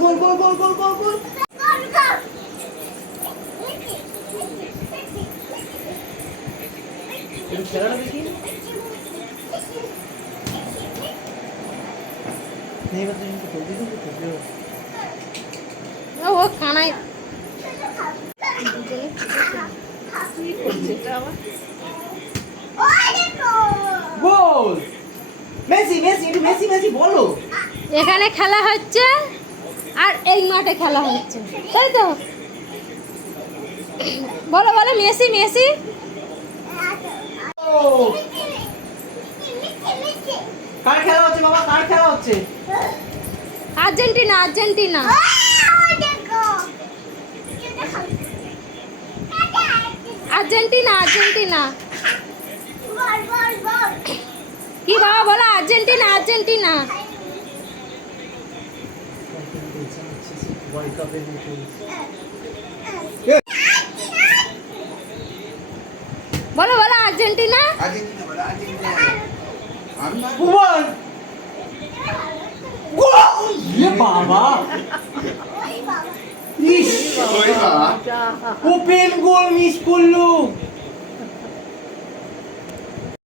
গোল গোল গোল গোল গোল গোল। এই খেলাটা দেখি। নেই বাদ দিন তো জলদি জলদি করবে। ও কানাই গোল। মেসি মেসি মেসি মেসি বলো। এখানে খেলা হচ্ছে আর এই মাঠে খেলা হচ্ছে, তাই তো? বলো বলো মেসি মেসি। কার খেলা হচ্ছে বাবা, কার খেলা হচ্ছে? Argentina Argentina. Argentina Argentina. কি বাবা বলো? Argentina Argentina. ওয়ার্ল্ড কাপের মতো। বলো বলো আর্জেন্টিনা। আর্জেন্টিনা বলো, আর্জেন্টিনা। আমি না গোল গোল। এ বাবা, ইস ওই বাবা। ওপেন গোল মিস করলো।